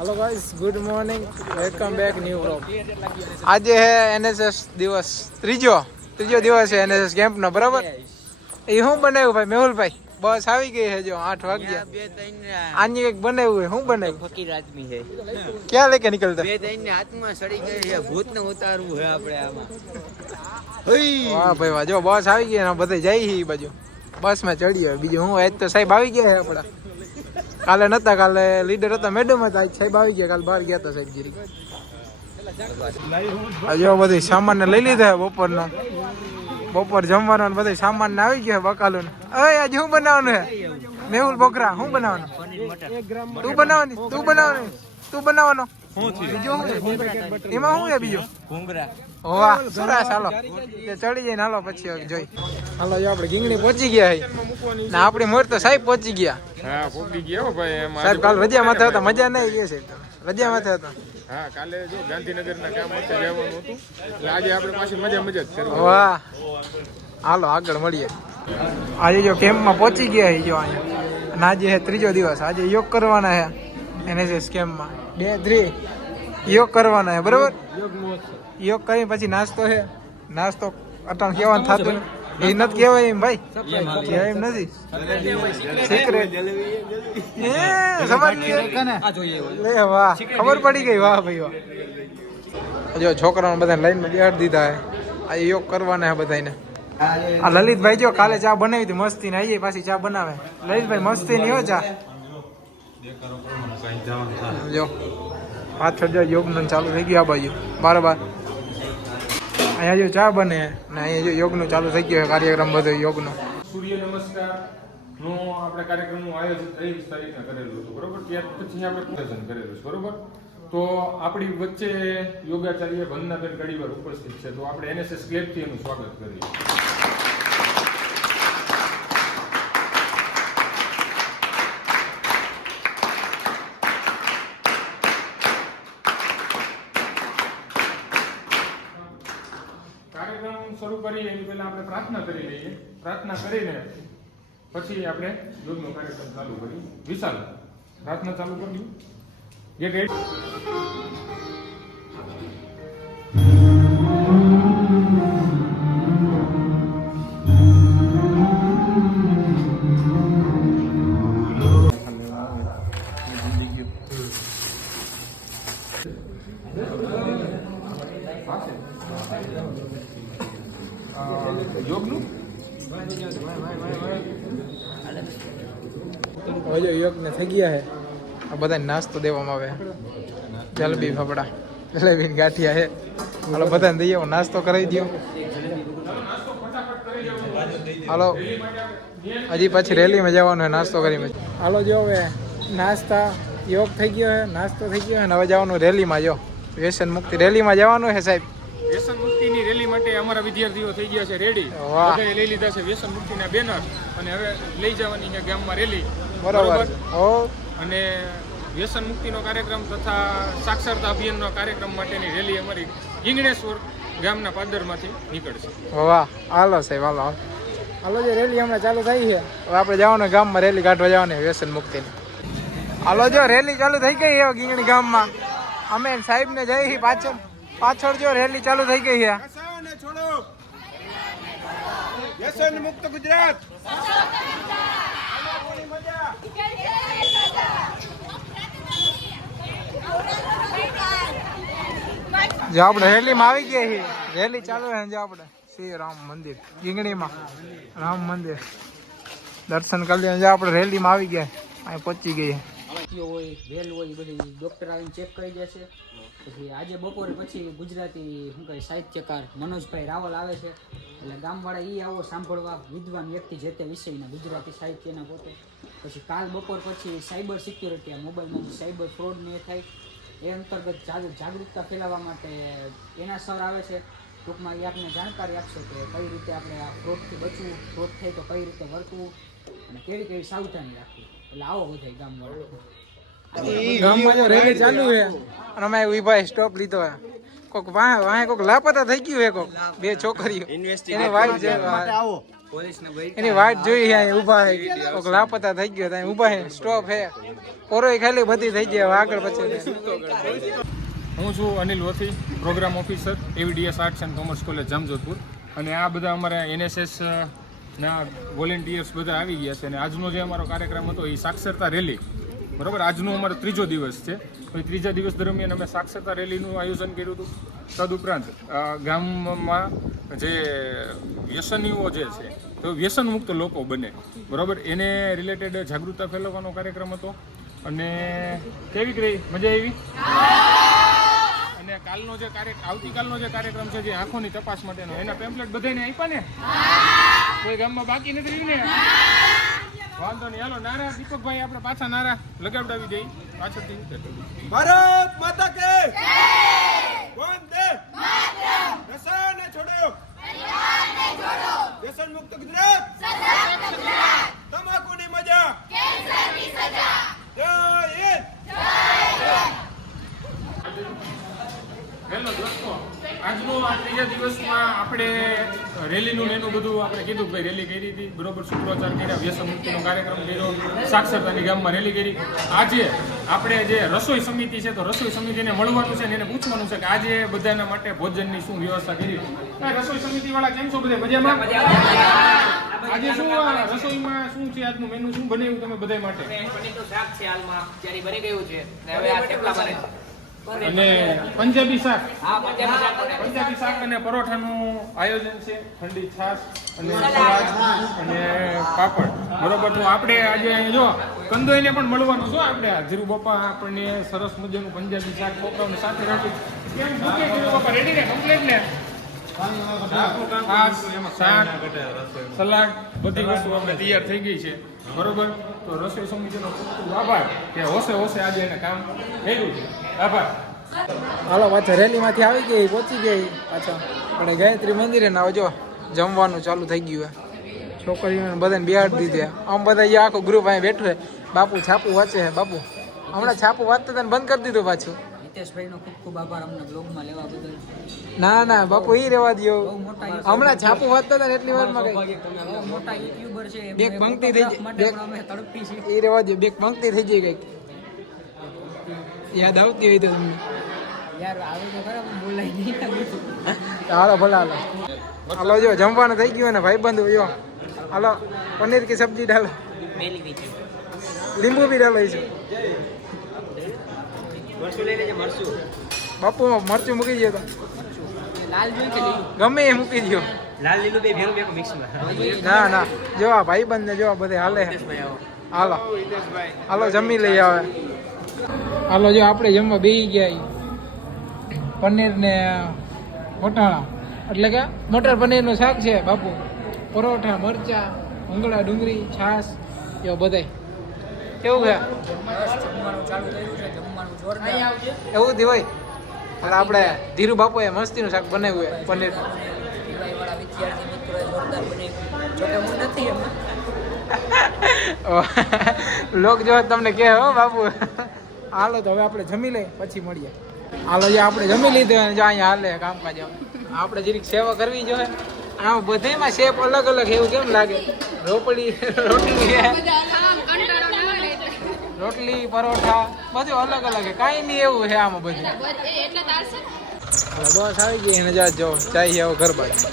Hello guys, good morning, welcome back new vlog. आज है NSS दिवस, ત્રીજો દિવસ છે એનએસએસ કેમ્પ નો, બરાબર? એ હું બનાવ્યું ભાઈ મેહુલભાઈ? બસ આવી ગઈ है जो 8 વાગ્યા। આની એક બનાવ્યું है, હું બનાવ્યું? ફકીર આદમી है, क्या लेके निकलता? બે તઈને હાથમાં સડી ગઈ છે, ભૂતને ઉતારવું છે આપણે આમાં। વાહ ભાઈ વાહ, જો બસ આવી ગઈ ને બધા જાય છે એ બાજુ। બસ માં ચડ્યો બીજું હું, આજ તો સાહેબ આવી ગયા છે આપડા। કાલે નતા, કાલે લીડર હતા, મેડમ હતા, આજ સાહેબ આવી ગયા, કાલે બહાર ગયા હતા સાહેબ ગીરી। હજુ બધું સામાન ને લઈ લીધા બપોરનો, બપોર જમવાનો બધું સામાન ને આવી ગયો બકાલું ને। અરે આજે શું બનાવવાનું હે મેહુલ બોકરા? શું બનાવવાનું? તું બનાવવાની? તું બનાવવાનો? બીજું શું એમાં શું હે બીજું? વાહ સરસ, હાલો ચડી જાય ને હાલો પછી જોઈ। હાલો જો આપણે ગીંગણી પહોંચી ગયા ને આપણી મોર તો સાહેબ પહોંચી ગયા। હા પહોંચી ગયા ભાઈ। સાહેબ કાલ રજા માથે હતા, મજા નહીં કે સાહેબ? રજા માથે હતા? હા કાલે જો ગાંધીનગરના કામ માટે જવાનું હતું, એટલે આજે આપણે પાછી મજા જ કરવી। વાહ હાલો આગળ મળીએ। આજે જો કેમ્પમાં પહોંચી ગયા છે જો અહીંયા, અને આજે છે ત્રીજો દિવસ। આજે યોગ કરવાના છે એનએસએસ કેમ્પમાં, 2-3 યોગ કરવાના છે, બરાબર? યોગ કરી પછી નાસ્તો છે, નાસ્તો અટાણ કહેવાનું થતું એ નથી કહેવાય એમ ભાઈ, કહેવાય એમ નથી, સિક્રેટ લે। વાહ ખબર પડી ગઈ, વાહ ભાઈ વાહ। જો છોકરાઓને બધાને લાઈનમાં બેહાડી દીધા છે, આજે યોગ કરવાના છે બધાને। આ લલિતભાઈ જો કાલે ચા બનાવી હતી મસ્તી ને, આજે પાછી ચા બનાવે લલિતભાઈ, મસ્તી ની હો ચા। જો પાછળ જો યોગનું ચાલુ થઈ ગયું આ બાજુ બારોબાર। અહીંયા જો ચા બને ને અહીંયા જો યોગનું ચાલુ થઈ ગયું કાર્યક્રમ બધો યોગનો। સૂર્ય નમસ્કાર નો આપણે કાર્યક્રમનું આયોજન 23 તારીખે કરેલું હતું, બરોબર? ત્યાર પછી આપણે પ્રદર્શન કરેલું છે, બરોબર? તો આપણી વચ્ચે યોગાચાર્ય વંદનાબેન ઘડીવાર ઉપસ્થિત છે, તો આપણે એનએસએસ ક્લેબથી એનું સ્વાગત કરીએ। કાર્યક્રમ શરૂ કરીએ એની પહેલા આપણે પ્રાર્થના કરી લઈએ। પ્રાર્થના કરીને પછી આપણે યોગનો કાર્યક્રમ ચાલુ કરીએ। વિશાલ પ્રાર્થના ચાલુ કરી ગેટ રેડી। યોગનું હવે જો યોગ ને થઈ ગયા છે, આ બધાને નાસ્તો દેવામાં આવે, જલેબી ફફડા, જલેબી ગાંઠિયા છે, હાલો બધાને દઈએ, નાસ્તો કરાવી દો। હાલો હજી પછી રેલીમાં જવાનું છે નાસ્તો કરીને। હાલો જો હવે નાસ્તા યોગ થઈ ગયો છે, નાસ્તો થઈ ગયો અને હવે જવાનું રેલીમાં। જો વ્યસન મુક્તિ રેલીમાં જવાનું છે સાહેબ। વ્યસન મુક્તિની રેલી માટે અમારા વિદ્યાર્થીઓ થઈ ગયા છે રેડી, બધાએ લઈ લીધા છે વ્યસન મુક્તિના બેનર, અને હવે લઈ જવાની છે ગામમાં રેલી, બરોબર? અને વ્યસન મુક્તિનો કાર્યક્રમ તથા સાક્ષરતા અભિયાનનો કાર્યક્રમ માટેની રેલી અમારી ગીંગણેશ્વર ગામના પાદરમાંથી નીકળશે। વાહ હાલો સાહેબ, હાલો હાલો જે રેલી હમણાં ચાલુ થઈ છે, હવે આપણે જવાનું ગામમાં રેલી કાઢવા જવાની વ્યસન મુક્તિની। હાલો જો રેલી ચાલુ થઈ ગઈ છે ગીંગણી ગામમાં, અમે સાહેબ ને જઈ પાછળ જો રેલી ચાલુ થઈ ગઈ છે। વ્યસન મુક્ત ગુજરાત। જો આપણે રેલીમાં આવી ગયા છીએ, રેલી ચાલુ છે જો આપણે શ્રી રામ મંદિર ગીંગણીમાં, રામ મંદિર દર્શન કરી લઈએ। જો આપણે રેલીમાં આવી ગયા, અહીં પહોંચી ગઈ હોય વેલ હોય બધી ડોક્ટર આવીને ચેક કરી દેશે। પછી આજે બપોરે પછી ગુજરાતી શું કહે સાહિત્યકાર મનોજભાઈ રાવલ આવે છે, એટલે ગામવાળા એ આવો સાંભળવા, વિદ્વાન વ્યક્તિ જે તે વિષયના ગુજરાતી સાહિત્યના પોતે। પછી કાલ બપોર પછી સાયબર સિક્યોરિટી, આ મોબાઈલમાં જે સાયબર ફ્રોડ ને એ થાય એ અંતર્ગત જાગૃતતા ફેલાવવા માટે એના સર આવે છે। ટૂંકમાં એ આપને જાણકારી આપશે કે કઈ રીતે આપણે આ ફ્રોડથી બચવું, ફ્રોડ થાય તો કઈ રીતે વર્તવું અને કેવી કેવી સાવધાની રાખવી। એટલે આવો બધા ગામવાળા ગામમાં જો રેલી ચાલુ છે અને અમે વિભાઈ સ્ટોપ લીધો છે, કોક વાહે કોક લાપતા થઈ ગયું હે કોક બે છોકરીઓ એને વાઈટ એની વાઈટ જોઈ અહીં ઊભા હે કોક લાપતા થઈ ગયો ત્યાં ઊભા હે સ્ટોપ હે કોરોય ખાલી બધી થઈ ગઈ હવે આગળ પછી હું છું Anil Vathi, programme officer AVDS arts and commerce college Jamjodhpur. અને આ બધા અમારા NSS ના વોલેન્ટિયર્સ બધા આવી ગયા છે. અને આજનો જે અમારો કાર્યક્રમ હતો એ સાક્ષરતા રેલી, બરાબર. આજનો અમારો ત્રીજો દિવસ છે. તો એ ત્રીજા દિવસ દરમિયાન અમે સાક્ષરતા રેલીનું આયોજન કર્યું હતું. તદુપરાંત ગામમાં જે વ્યસનીઓ જે છે તો વ્યસન મુક્ત લોકો બને, બરાબર, એને રિલેટેડ જાગૃતતા ફેલાવવાનો કાર્યક્રમ હતો. અને કેવી રહી? મજા આવી. અને કાલનો જે આવતીકાલનો જે કાર્યક્રમ છે જે આંખોની તપાસ માટેનો, એના પેમ્પલેટ બધાને આપ્યા ને? કોઈ ગામમાં બાકી નથી રહ્યું ને? વાંધો નહીં, હાલો નારા દીપકભાઈ આપણે પાછા નારા લગાવડાવી દઈએ પાછળથી. ભારત માતા કે વંદે માતરમ. વ્યસન છોડો, પરિવારને જોડો. વ્યસન મુક્ત ગુજરાત, તમાકુની મજા, કેન્સરની સજા. જય હિન્દ. હેલો દોસ્તો, આજનો આ ત્રીજા દિવસમાં આપણે રેલીનું એનું બધું આપણે કીધું કે ભાઈ રેલી કરી હતી, બરોબર, સૂત્રોચ્ચાર કર્યા, વ્યસન મુક્તિનો કાર્યક્રમ કર્યો, સાક્ષરતાની ગામમાં રેલી કરી. આજે આપણે જે રસોઈ સમિતિ છે તો રસોઈ સમિતિને મળવાનું છે ને એને પૂછવાનું છે કે આજે બધાના માટે ભોજનની શું વ્યવસ્થા કરી. રસોઈ સમિતિ વાળા કેમ છો? બધા મજામાં? આજે શું રસોઈમાં શું છે? આજનું મેનુ શું બનાવ્યું તમે બધા માટે? પનીરનું શાક છે, હાલમાં ત્યારે બની ગયું છે ને હવે આ થેપલા બને છે. અને પંજાબી શાક, હા, પંજાબી શાક બને છે. પંજાબી શાક અને પરોઠાનું આયોજન છે, ઠંડી છાશ અને સલાડ અને પાપડ, બરોબર. તો આપણે આજે અહીં જો કંદોઈને પણ મળવાનું છો. આપણે આ ધીરુ બાપા આપણને સરસ મજાનું પંજાબી શાક છોકરાઓને સાથે રાખી કેમ ભૂકે ધીરુ બાપા રેડી ને કમ્પ્લીટ ને છાશ, શાક, સલાડ બધી વસ્તુ આપણે તૈયાર થઈ ગઈ છે, બરોબર. તો રસોઈ સમિતિનો ખૂબ ખૂબ આભાર કે હોશે આજે એને કામ કર્યું છે. આભાર. હાલો પાછા રેલીમાંથી આવી ગઈ, પહોંચી ગઈ પાછા આપણે ગાયત્રી મંદિરે. ને હવે જો જમવાનું ચાલુ થઈ ગયું હે. છોકરીઓને બધાને બેહાડી દીધી. આમ બધા અહીંયા આખું ગ્રુપ અહીં બેઠું છે. બાપુ છાપું વાંચે છે. બાપુ હમણાં છાપું વાંચતા હતા ને બંધ કરી દીધું પાછું. હિતેશભાઈનો ખૂબ ખૂબ આભાર અમને બ્લોગમાં લેવા બદલ. ના બાપુ એ રહેવા દો. બહુ મોટા હમણાં છાપું વાંચતા હતા ને એટલી વારમાં કઈ બહુ મોટા યુટ્યુબર છે, બે પંક્તિ થઈ માટે પણ અમે તડપી છીએ. એ રહેવા દો. બે પંક્તિ થઈ જાય કઈક યાદ આવતી હોય તો તમને. યાર આવે તો ખરા પણ બોલાય નહીં. હાલો ભલે હાલો. હાલો જો જમવાનું થઈ ગયું ને ભાઈબંધ જો. હાલો પનીર કી સબ્જી ડાલો, લીંબુ બી ડાલો છે. બાપુ મરચું મૂકી દો તો લાલ જોઈ કે લીલું? ગમે એ મૂકી દો. લાલ લીલું બે ભેરું ભેગું મિક્સમાં. ના જો આ ભાઈબંધ ને જો બધે હાલે. હાલો હાલો જમી લઈ આવે. હાલો જો આપણે જમવા બેસી ગયા. પનીર ને વટાણા એટલે કે મટર પનીરનું શાક છે બાપુ, પરોઠા, મરચા, ભૂંગળા, ડુંગળી, છાશ, જો બધાય કેવું છે? જમવાનું ચાલુ થયું છે, જમવાનું જોરદાર. એવું જ હોય. અને આપણે ધીરુ બાપુએ મસ્તીનું શાક બનાવ્યું છે પનીર. વાળા વિદ્યાર્થી મિત્રોએ જોરદાર બનાવ્યું. જોકે હું નથી એમાં. લોક જો તમને કહે હો બાપુ. હાલો તો હવે આપણે જમી લઈએ પછી મળીએ. હાલો જે આપણે જમી લીધું જો અહીંયા હાલે કામકાજ. આપણે જરીક સેવા કરવી જોઈએ. આમ બધામાં શેપ અલગ અલગ એવું કેમ લાગે? રોટલી રોટલી પરોઠા બધું અલગ અલગ છે, કાંઈ નહીં એવું છે આમાં બધું. બસ આવી ગઈ એને જો ચાઈ આવો ઘર બાજુ.